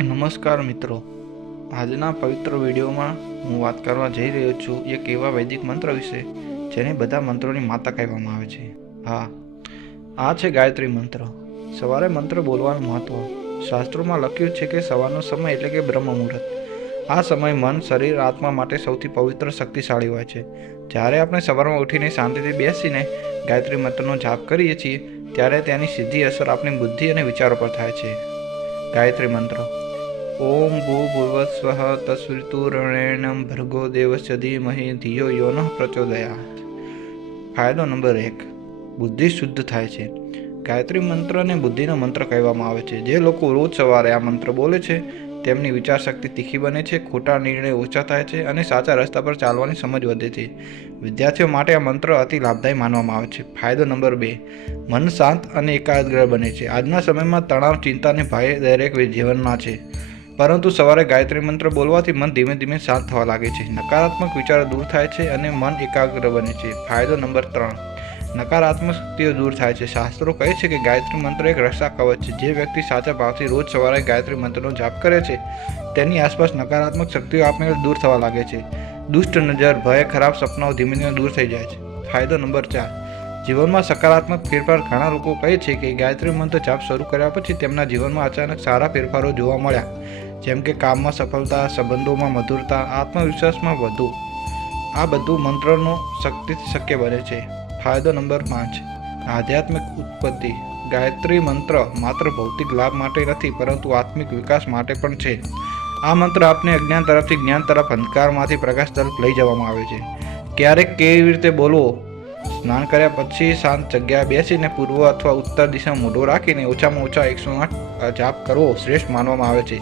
નમસ્કાર મિત્રો, આજના પવિત્ર વિડીયોમાં હું વાત કરવા જઈ રહ્યો છું એક એવા વૈદિક મંત્ર વિશે જેને બધા મંત્રોની માતા કહેવામાં આવે છે. હા, આ છે ગાયત્રી મંત્ર. સવારે મંત્ર બોલવાનું મહત્વ. શાસ્ત્રોમાં લખ્યું છે કે સવારનો સમય એટલે કે બ્રહ્મ મુહૂર્ત. આ સમય મન, શરીર, આત્મા માટે સૌથી પવિત્ર, શક્તિશાળી હોય છે. જ્યારે આપણે સવારમાં ઉઠીને શાંતિથી બેસીને ગાયત્રી મંત્રનો જાપ કરીએ છીએ ત્યારે તેની સીધી અસર આપણી બુદ્ધિ અને વિચારો પર થાય છે. ગાયત્રી મંત્ર. ઓમ ભૂર્ભુવસ્વઃ તત્સવિતુર્વરેણ્યં ભર્ગો દેવસ્ય ધીમહિ ધિયો યો નઃ પ્રચોદયાત. ફાયદો નંબર 1, બુદ્ધિ શુદ્ધ થાય છે. ગાયત્રી મંત્રને બુદ્ધિનો મંત્ર કહેવામાં આવે છે. જે લોકો રોજ સવારે આ મંત્ર બોલે છે તેમની વિચારશક્તિ તીખી બને છે, ખોટા નિર્ણય ઓછા થાય છે અને સાચા રસ્તા પર ચાલવાની સમજ વધે છે. વિદ્યાર્થીઓ માટે આ મંત્ર અતિ લાભદાયી માનવામાં આવે છે. ફાયદો નંબર 2, મન શાંત અને એકાગ્ર બને છે. આજના સમયમાં તણાવ, ચિંતા અને ભય દરેક જીવનમાં છે, પરંતુ સવારે ગાયત્રી મંત્ર બોલવાથી મન ધીમે ધીમે શાંત થવા લાગે છે. નકારાત્મક વિચારો દૂર થાય છે અને મન એકાગ્ર બને છે. ફાયદો નંબર 3, નકારાત્મક શક્તિઓ દૂર થાય છે. શાસ્ત્રો કહે છે કે ગાયત્રી મંત્ર એક રક્ષા કવચ છે. જે વ્યક્તિ સાચા ભાવથી રોજ સવારે ગાયત્રી મંત્રનો જાપ કરે છે તેની આસપાસ નકારાત્મક શક્તિઓ આપમેળે દૂર થવા લાગે છે. દુષ્ટ નજર, ભય, ખરાબ સપનાઓ ધીમે ધીમે દૂર થઈ જાય છે. ફાયદો નંબર 4, જીવનમાં સકારાત્મક ફેરફાર. ઘણા લોકો કહે છે કે ગાયત્રી મંત્ર જાપ શરૂ કર્યા પછી તેમના જીવનમાં અચાનક સારા ફેરફારો જોવા મળ્યા, જેમ કે કામમાં સફળતા, સંબંધોમાં મધુરતા, આત્મવિશ્વાસમાં વધુ. આ બધું મંત્રનો શક્તિથી શક્ય બને છે. ફાયદો નંબર 5, આધ્યાત્મિક ઉત્પત્તિ. ગાયત્રી મંત્ર માત્ર ભૌતિક લાભ માટે નથી પરંતુ આત્મિક વિકાસ માટે પણ છે. આ મંત્ર આપને અજ્ઞાન તરફથી જ્ઞાન તરફ, અંધકારમાંથી પ્રકાશ તરફ લઈ જવામાં આવે છે. ક્યારેક કેવી રીતે બોલવો? સ્નાન કર્યા પછી શાંત જગ્યાએ બેસીને પૂર્વ અથવા ઉત્તર દિશામાં મોઢું રાખીને ઓછામાં ઓછા 108 જાપ કરવો શ્રેષ્ઠ માનવામાં આવે છે.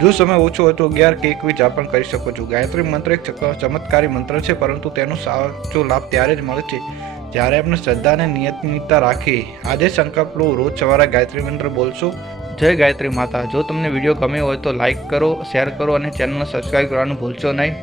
જો સમય ઓછો હોય તો 11 કે 21 જાપ પણ કરી શકો છો. ગાયત્રી મંત્ર એક ચમત્કારી મંત્ર છે, પરંતુ તેનો સાચો લાભ ત્યારે જ મળે છે જ્યારે આપણે શ્રદ્ધા અને નિયમિતતા રાખીએ. આજે સંકલ્પ લો, રોજ સવારે ગાયત્રી મંત્ર બોલશો. જય ગાયત્રી માતા. જો તમને વિડીયો ગમ્યો હોય તો લાઈક કરો, શેર કરો અને ચેનલને સબસ્ક્રાઈબ કરવાનું ભૂલશો નહીં.